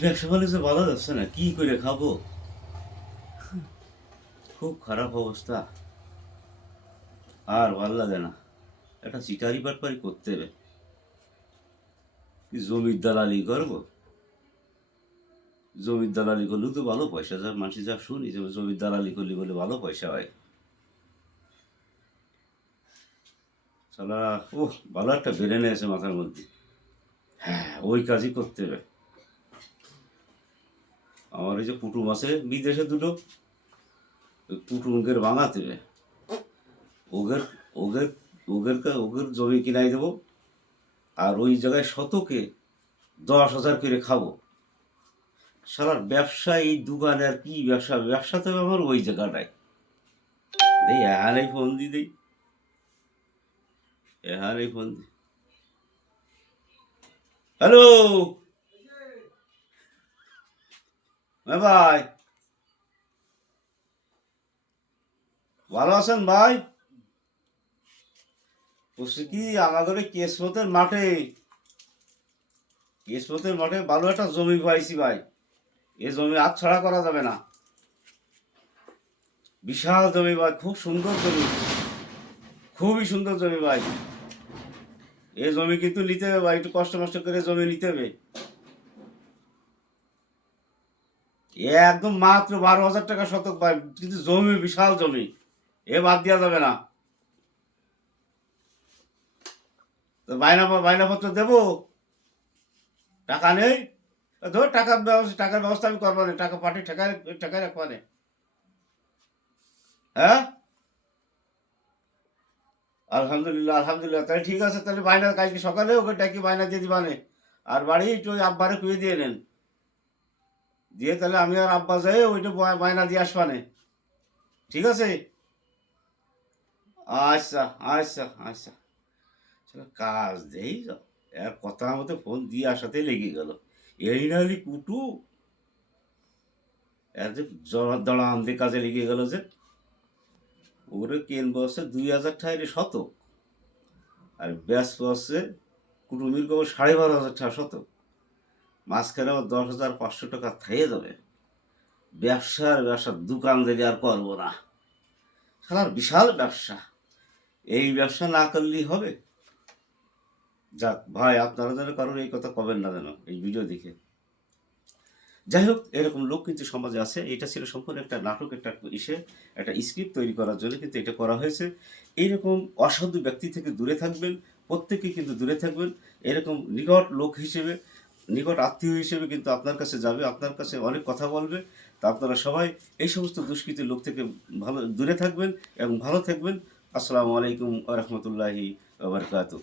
ব্যবসা বাণিজ্য ভালো যাচ্ছে না? কি করে খাব? খুব খারাপ অবস্থা। আর ভালো লাগে না। একটা চিটারি বাটপারি করতে হবে। কি জমির দালালি করব? জমির দালালি করলেও তো ভালো পয়সা যা মানুষ যা শুনি, যে জমির দালালি করলে বলে ভালো পয়সা হয়। সালা ও ভালো একটা বেড়ে নিয়েছে মাথার মধ্যে। হ্যাঁ ওই কাজই করতে হবে। আমার যে কুটুম আছে বিদেশে দুটো কুটুমকে ভাঙাতে হবে। ওগের ওগের ওগেরকে ওগের জমি কিনাই দেবো, আর ওই জায়গায় শতকে দশ হাজার করে খাব। সালার ব্যবসা এই দোকানে আর কি ব্যবসা ব্যবসা তো আমার ওই জায়গাটায় এই এহানেই ফোন দি দেই। এহানেই ফোন দি। হ্যালো! হ্যাঁ ভাই। ভালো আছেন ভাই? বলছি কি আমাদের কেশমতের মাঠে কেশমতের মাঠে ভালো একটা জমি পাইছি ভাই। এ জমি হাত ছাড়া করা যাবে না। বিশাল জমি ভাই, খুব সুন্দর জমি। খুবই সুন্দর জমি ভাই। এ জমি কিন্তু নিতে হবে ভাই, একটু কষ্ট মষ্ট করে জমি নিতে হবে এ একদম মাত্র বারো হাজার টাকা শতক ভাই কিন্তু জমি, বিশাল জমি। এ বাদ দেওয়া যাবে না। তো বাইনা বাইনাপত্র দেবো? টাকা নেই? ধর, টাকার ব্যবস্থা টাকার ব্যবস্থা আমি করব না। টাকা পাঠিয়ে টাকায় টাকায় রাখব না। হ্যাঁ? আলহামদুলিল্লাহ আলহামদুলিল্লাহ। তাহলে ঠিক আছে, তাহলে বাইনা কালকে সকালে ওকে ডাকি বাইনা দিয়ে দিবানে। আর বাড়ি একটু আব্বারে কুয়ে দিয়ে নেন। দিয়ে তাহলে আমি আর আব্বা যাই ওইটা বায়না দিয়ে আসবানে ঠিক আছে? আচ্ছা আচ্ছা আচ্ছা। চলো, কাজ দেই এর কথা মতো ফোন দিয়ে আসাতে লেগে গেল। এই না হলে কুটু। এর যে দড়ান দিয়ে কাজে লেগে গেল যে। ওরে কেন বসে? দুই হাজার টাকা শতক। আর ব্যাস বসে কুটুমির কবর সাড়ে বারো হাজার টাকা শতক। মাঝখানে আবার দশ হাজার পাঁচশো টাকা থাইয়ে যাবে ব্যবসার ব্যবসা দোকানদারি আর করব না। সালার বিশাল ব্যবসা। এই ব্যবসা না করলেই হবে। যাক, ভাই, আপনারা যেন কারোর এই কথা কবেন না যেন, এই ভিডিও দেখে। যাই হোক, এরকম লোক কিন্তু সমাজে আছে। এটা ছিল সম্পূর্ণ একটা নাটক, একটা ইসে, একটা স্ক্রিপ্ট তৈরি করার জন্য কিন্তু এটা করা হয়েছে। এইরকম অসাধু ব্যক্তি থেকে দূরে থাকবেন, প্রত্যেকে কিন্তু দূরে থাকবেন। এরকম নিকট লোক হিসেবে নিকট আত্মীয় হিসেবে কিন্তু আপনার কাছে যাবে, আপনার কাছে অনেক কথা বলবে, তা আপনারা সবাই এই সমস্ত দুষ্কৃতির লোক থেকে ভালো, দূরে থাকবেন এবং ভালো থাকবেন। আসসালামু আলাইকুম রহমতুল্লাহি বারকাতু